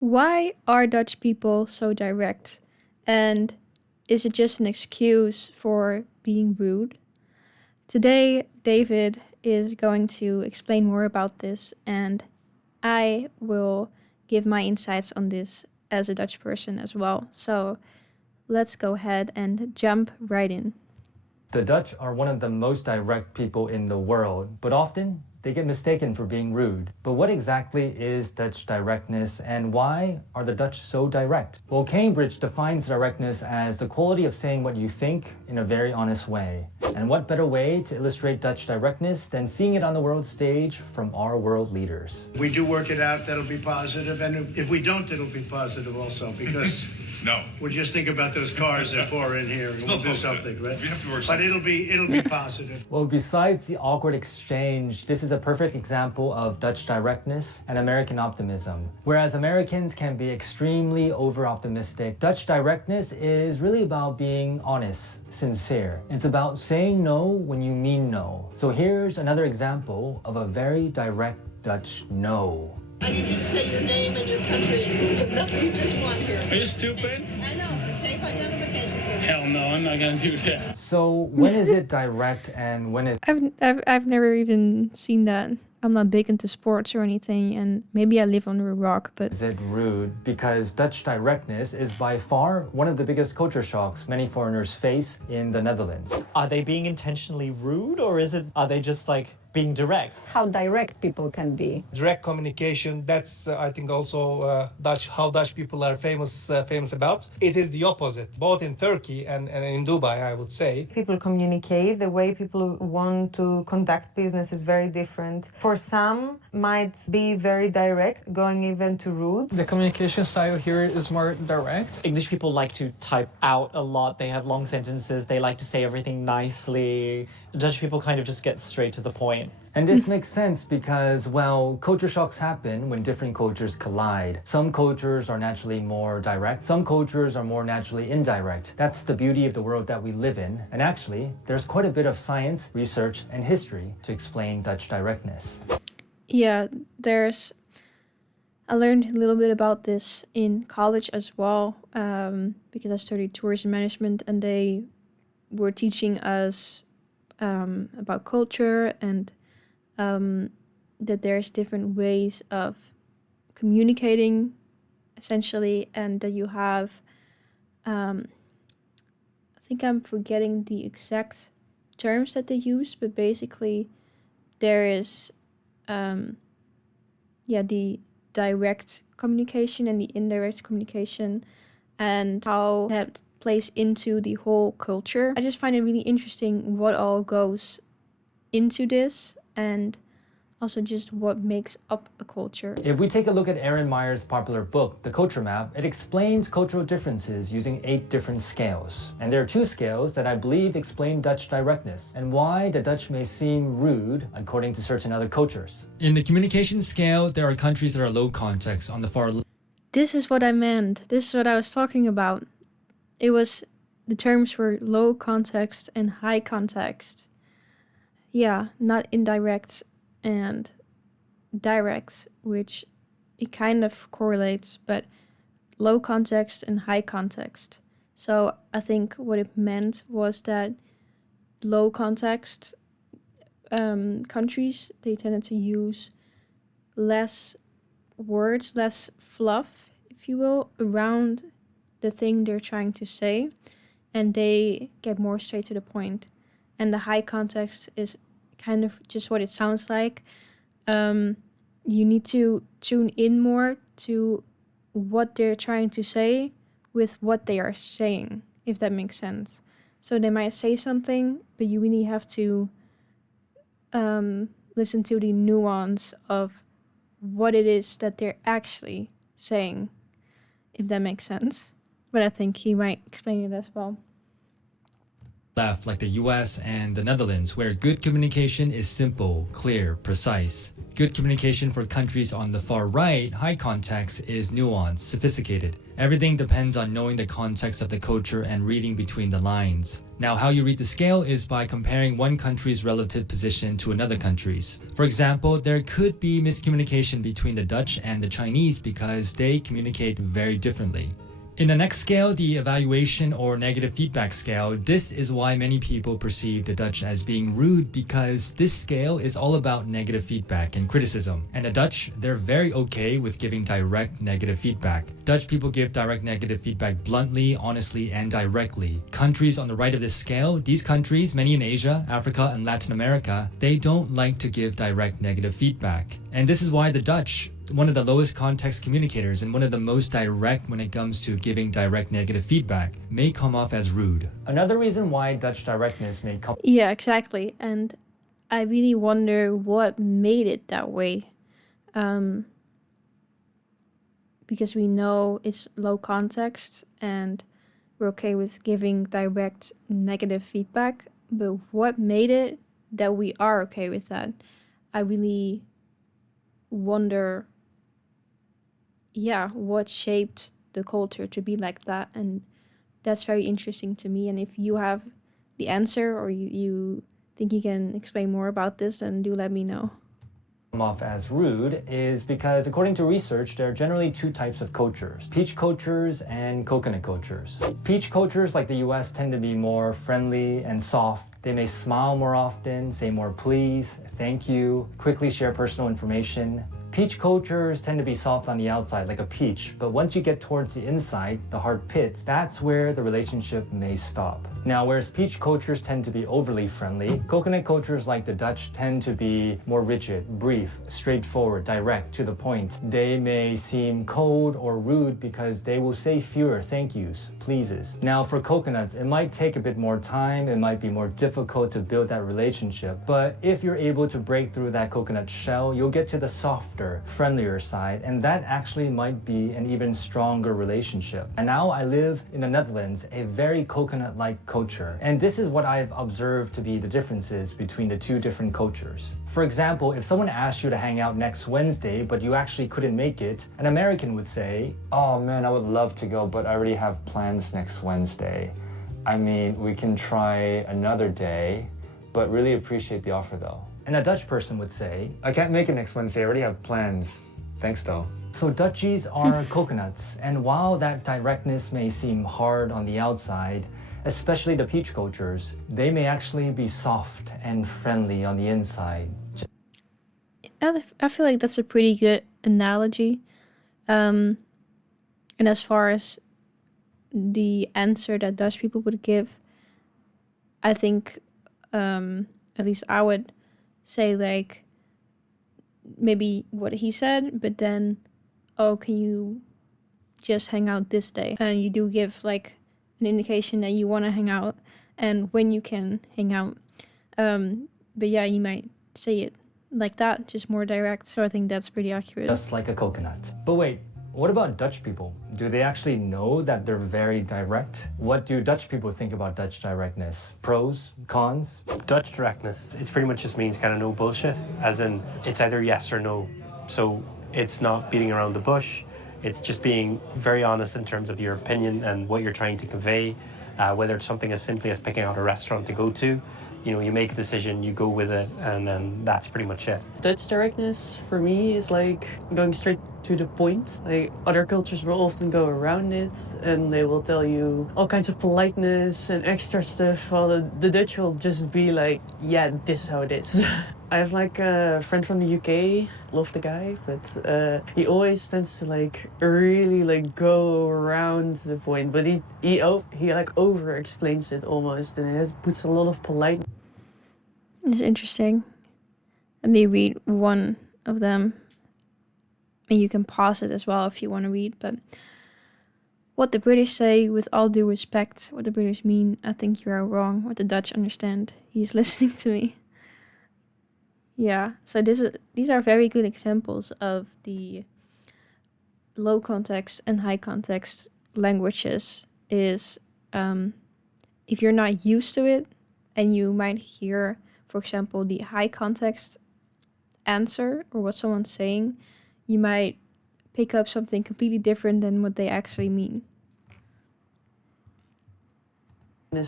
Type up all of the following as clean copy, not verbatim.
Why are Dutch people so direct? And is it just an excuse for being rude? Today, David is going to explain more about this, and I will give my insights on this as a Dutch person as well. So let's go ahead and jump right in. The Dutch are one of the most direct people in the world, but often they get mistaken for being rude. But what exactly is Dutch directness and why are the Dutch so direct? Well, Cambridge defines directness as the quality of saying what you think in a very honest way. And what better way to illustrate Dutch directness than seeing it on the world stage from our world leaders? We do work it out, that'll be positive, and if we don't, it'll be positive also, because No. we'll just think about those cars that pour in here, and we'll do something, right? We have to work But something. it'll be positive. Well, besides the awkward exchange, this is a perfect example of Dutch directness and American optimism. Whereas Americans can be extremely over-optimistic, Dutch directness is really about being honest, sincere. It's about saying no when you mean no. So here's another example of a very direct Dutch no. I need you to say your name and your country and nothing you just want here. Are you stupid? I know. Tape identification proof. Hell no, I'm not gonna do that. So when is it direct and when is I've never even seen that. I'm not big into sports or anything, and maybe I live under a rock, but it rude? Because Dutch directness is by far one of the biggest culture shocks many foreigners face in the Netherlands. Are they being intentionally rude, or are they just like being direct? How direct people can be. Direct communication, that's I think also how Dutch people are famous about. It is the opposite, both in Turkey and in Dubai, I would say. People communicate, the way people want to conduct business is very different. For some, might be very direct, going even to rude. The communication style here is more direct. English people like to type out a lot. They have long sentences. They like to say everything nicely. Dutch people kind of just get straight to the point. And this makes sense because, well, culture shocks happen when different cultures collide. Some cultures are naturally more direct, some cultures are more naturally indirect. That's the beauty of the world that we live in. And actually, there's quite a bit of science, research, and history to explain Dutch directness. yeah, I learned a little bit about this in college as well, because I studied tourism management and they were teaching us about culture and that there's different ways of communicating, essentially, and that you have, I think I'm forgetting the exact terms that they use, but basically there is, the direct communication and the indirect communication and how that plays into the whole culture. I just find it really interesting what all goes into this and also just what makes up a culture. If we take a look at Aaron Meyer's popular book, The Culture Map, it explains cultural differences using 8 different scales. And there are 2 scales that I believe explain Dutch directness and why the Dutch may seem rude according to certain other cultures. In the communication scale, there are countries that are low context on the far left. This is what I meant. This is what I was talking about. The terms were low context and high context. Yeah, not indirect and direct, which it kind of correlates, but low context and high context. So I think what it meant was that low context countries, they tended to use less words, less fluff, if you will, around the thing they're trying to say, and they get more straight to the point. And the high context is kind of just what it sounds like. You need to tune in more to what they're trying to say with what they are saying, if that makes sense. So they might say something, but you really have to listen to the nuance of what it is that they're actually saying, if that makes sense. But I think he might explain it as well. left, like the US and the Netherlands, where good communication is simple, clear, precise. Good communication for countries on the far right, high context, is nuanced, sophisticated. Everything depends on knowing the context of the culture and reading between the lines. Now, how you read the scale is by comparing one country's relative position to another country's. For example, there could be miscommunication between the Dutch and the Chinese because they communicate very differently. In the next scale, the evaluation or negative feedback scale, this is why many people perceive the Dutch as being rude, because this scale is all about negative feedback and criticism. And the Dutch, they're very okay with giving direct negative feedback. Dutch people give direct negative feedback bluntly, honestly, and directly. Countries on the right of this scale, these countries, many in Asia, Africa, and Latin America, they don't like to give direct negative feedback. And this is why the Dutch, one of the lowest context communicators and one of the most direct when it comes to giving direct negative feedback, may come off as rude. Another reason why Dutch directness may come... Yeah, exactly. And I really wonder what made it that way. Because we know it's low context and we're okay with giving direct negative feedback. But what made it that we are okay with that? I really wonder, what shaped the culture to be like that. And that's very interesting to me. And if you have the answer or you think you can explain more about this, then do let me know. Come off as rude is because, according to research, there are generally two types of cultures: peach cultures and coconut cultures. Peach cultures, like the US, tend to be more friendly and soft. They may smile more often, say more please, thank you, quickly share personal information. Peach cultures tend to be soft on the outside, like a peach, but once you get towards the inside, the hard pit, that's where the relationship may stop. Now, whereas peach cultures tend to be overly friendly, coconut cultures like the Dutch tend to be more rigid, brief, straightforward, direct, to the point. They may seem cold or rude because they will say fewer thank yous, pleases. Now, for coconuts, it might take a bit more time, it might be more difficult to build that relationship, but if you're able to break through that coconut shell, you'll get to the softer, friendlier side, and that actually might be an even stronger relationship. And now I live in the Netherlands, a very coconut-like culture. And this is what I've observed to be the differences between the two different cultures. For example, if someone asked you to hang out next Wednesday, but you actually couldn't make it, an American would say, "Oh man, I would love to go, but I already have plans next Wednesday. I mean, we can try another day, but really appreciate the offer though." And a Dutch person would say, "I can't make it next Wednesday, I already have plans. Thanks though." So Dutchies are coconuts, and while that directness may seem hard on the outside, especially the peach cultures, they may actually be soft and friendly on the inside. I feel like that's a pretty good analogy. And as far as the answer that Dutch people would give, I think, at least I would say, like, maybe what he said, but then, oh, can you just hang out this day? And you do give, like, an indication that you want to hang out and when you can hang out. But yeah, you might say it like that, just more direct. So I think that's pretty accurate. Just like a coconut. But wait, what about Dutch people? Do they actually know that they're very direct? What do Dutch people think about Dutch directness? Pros, cons? Dutch directness, it pretty much just means kind of no bullshit, as in it's either yes or no. So it's not beating around the bush. It's just being very honest in terms of your opinion and what you're trying to convey, whether it's something as simply as picking out a restaurant to go to. You know, you make a decision, you go with it, and then that's pretty much it. Dutch directness for me is like going straight to the point. Like, other cultures will often go around it and they will tell you all kinds of politeness and extra stuff, while the Dutch will just be like, yeah, this is how it is. I have like a friend from the UK, love the guy, but he always tends to like really like go around the point, but he like over explains it almost, and it puts a lot of politeness. It's interesting. Let me read one of them. And you can pause it as well if you want to read. But what the British say, with all due respect, what the British mean, I think you are wrong. What the Dutch understand, he's listening to me. Yeah, so these are very good examples of the low context and high context languages. Is if you're not used to it and you might hear, for example, the high context answer or what someone's saying, you might pick up something completely different than what they actually mean.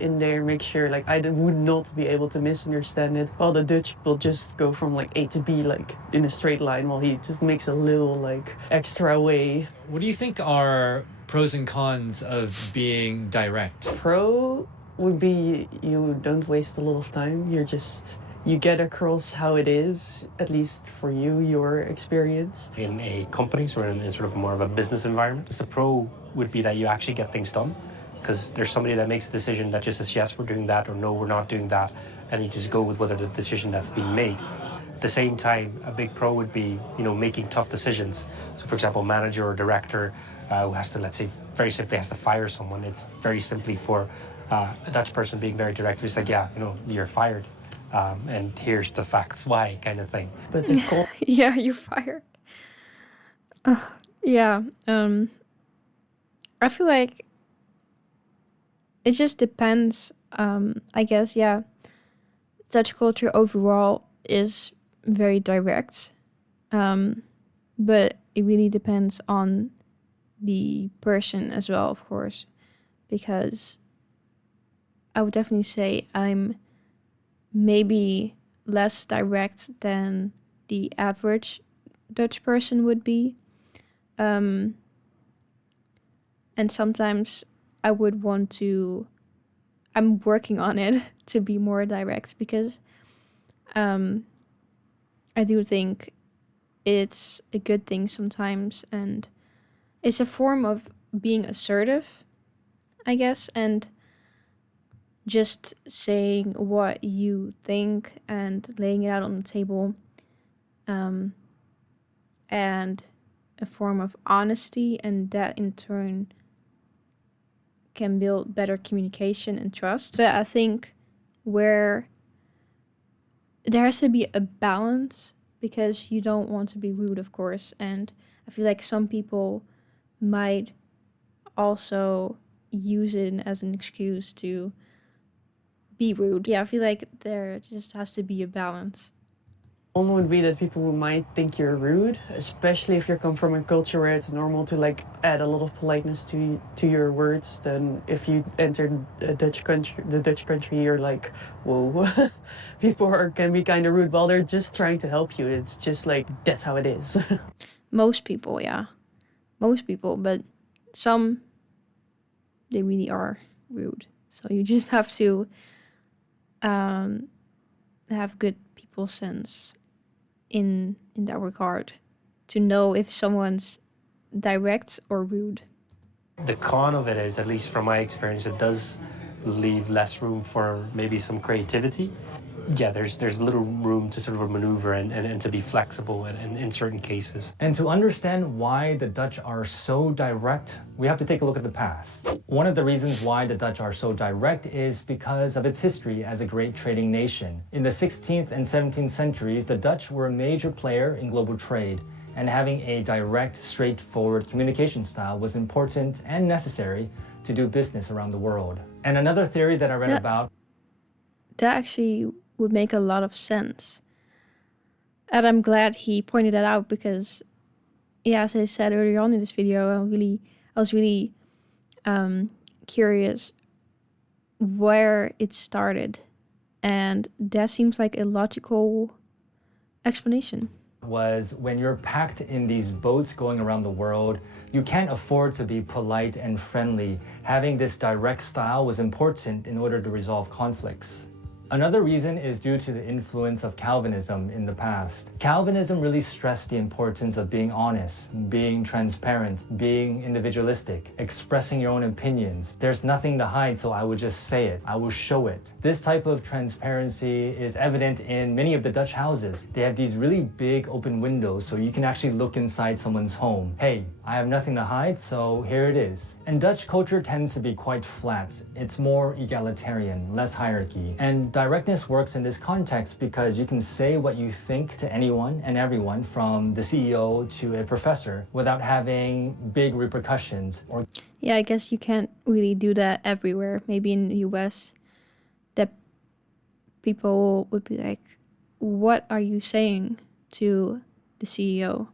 In there, make sure like I would not be able to misunderstand it, while the Dutch will just go from like A to B like in a straight line, while he just makes a little like extra way. What do you think are pros and cons of being direct? Pro would be you don't waste a lot of time. You get across how it is, at least for you, your experience. In a company, so in sort of more of a business environment, the pro would be that you actually get things done, because there's somebody that makes a decision that just says, yes, we're doing that, or no, we're not doing that, and you just go with whether the decision that's been made. At the same time, a big pro would be, making tough decisions. So for example, manager or director who has to, let's say, very simply has to fire someone. It's very simply for a Dutch person being very direct. It's like, yeah, you're fired. And here's the facts why, kind of thing. But yeah, you're fired. Yeah. I feel like it just depends. I guess, yeah. Dutch culture overall is very direct. But it really depends on the person as well, of course. Because I would definitely say I'm maybe less direct than the average Dutch person would be. And sometimes I would want to, I'm working on it to be more direct, because I do think it's a good thing sometimes, and it's a form of being assertive, I guess, and just saying what you think and laying it out on the table, and a form of honesty, and that in turn can build better communication and trust. But I think where there has to be a balance, because you don't want to be rude, of course, and I feel like some people might also use it as an excuse to be rude. Yeah, I feel like there just has to be a balance. One would be that people might think you're rude, especially if you come from a culture where it's normal to like add a lot of politeness to your words. Then if you enter the Dutch country, you're like, whoa, people can be kind of rude while they're just trying to help you. It's just like, that's how it is. Most people, yeah. Most people, but some, they really are rude. So you just have to have good people sense in that regard to know if someone's direct or rude. The con of it is, at least from my experience, it does leave less room for maybe some creativity. Yeah, there's little room to sort of maneuver and to be flexible in certain cases. And to understand why the Dutch are so direct, we have to take a look at the past. One of the reasons why the Dutch are so direct is because of its history as a great trading nation. In the 16th and 17th centuries, the Dutch were a major player in global trade, and having a direct, straightforward communication style was important and necessary to do business around the world. And another theory that I read about... That actually would make a lot of sense. And I'm glad he pointed that out, because, yeah, as I said earlier on in this video, I was really curious where it started. And that seems like a logical explanation. Was when you're packed in these boats going around the world, you can't afford to be polite and friendly. Having this direct style was important in order to resolve conflicts. Another reason is due to the influence of Calvinism in the past. Calvinism really stressed the importance of being honest, being transparent, being individualistic, expressing your own opinions. There's nothing to hide, so I would just say it. I will show it. This type of transparency is evident in many of the Dutch houses. They have these really big open windows, so you can actually look inside someone's home. Hey, I have nothing to hide, so here it is. And Dutch culture tends to be quite flat. It's more egalitarian, less hierarchy. And directness works in this context because you can say what you think to anyone and everyone, from the CEO to a professor, without having big repercussions. Or Yeah, I guess you can't really do that everywhere. Maybe in the US, that people would be like, what are you saying to the CEO?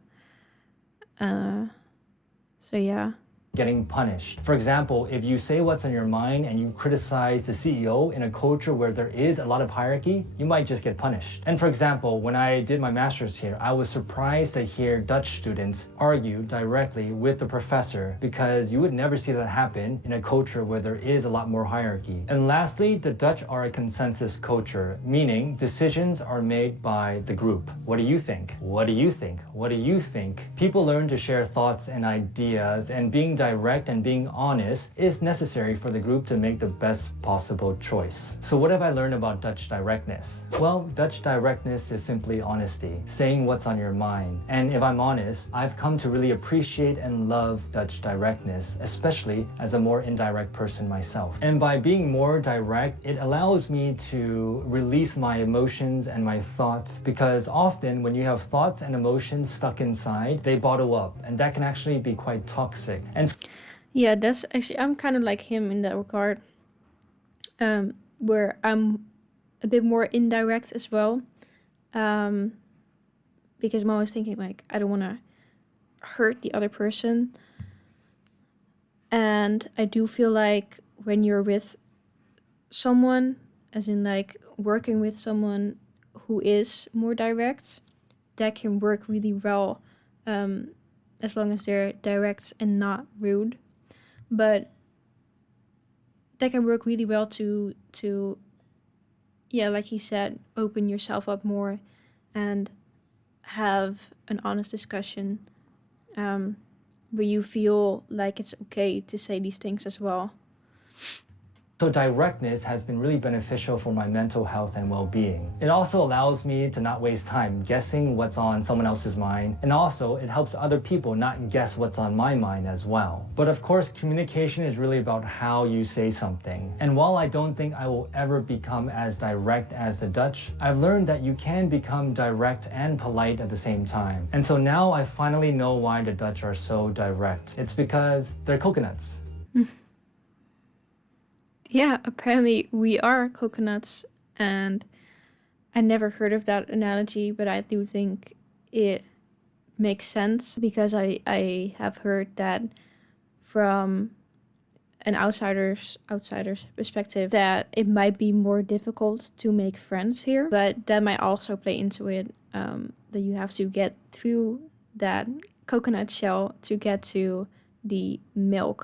So yeah. Getting punished. For example, if you say what's on your mind and you criticize the CEO in a culture where there is a lot of hierarchy, you might just get punished. And for example, when I did my master's here, I was surprised to hear Dutch students argue directly with the professor, because you would never see that happen in a culture where there is a lot more hierarchy. And lastly, the Dutch are a consensus culture, meaning decisions are made by the group. What do you think? What do you think? What do you think? People learn to share thoughts and ideas, and being direct and being honest is necessary for the group to make the best possible choice. So what have I learned about Dutch directness? Well, Dutch directness is simply honesty, saying what's on your mind. And if I'm honest, I've come to really appreciate and love Dutch directness, especially as a more indirect person myself. And by being more direct, it allows me to release my emotions and my thoughts, because often when you have thoughts and emotions stuck inside, they bottle up, and that can actually be quite toxic. And Yeah, that's actually, I'm kind of like him in that regard, where I'm a bit more indirect as well, because I'm always thinking like, I don't want to hurt the other person. And I do feel like when you're with someone, as in like working with someone who is more direct, that can work really well, as long as they're direct and not rude. But that can work really well to yeah, like he said, open yourself up more and have an honest discussion, where you feel like it's okay to say these things as well. so directness has been really beneficial for my mental health and well-being. It also allows me to not waste time guessing what's on someone else's mind, and also it helps other people not guess what's on my mind as well. But of course, communication is really about how you say something. And while I don't think I will ever become as direct as the Dutch, I've learned that you can become direct and polite at the same time. And so now I finally know why the Dutch are so direct. It's because they're coconuts. Yeah, apparently we are coconuts, and I never heard of that analogy, but I do think it makes sense, because I have heard that from an outsider's perspective, that it might be more difficult to make friends here, but that might also play into it, that you have to get through that coconut shell to get to the milk.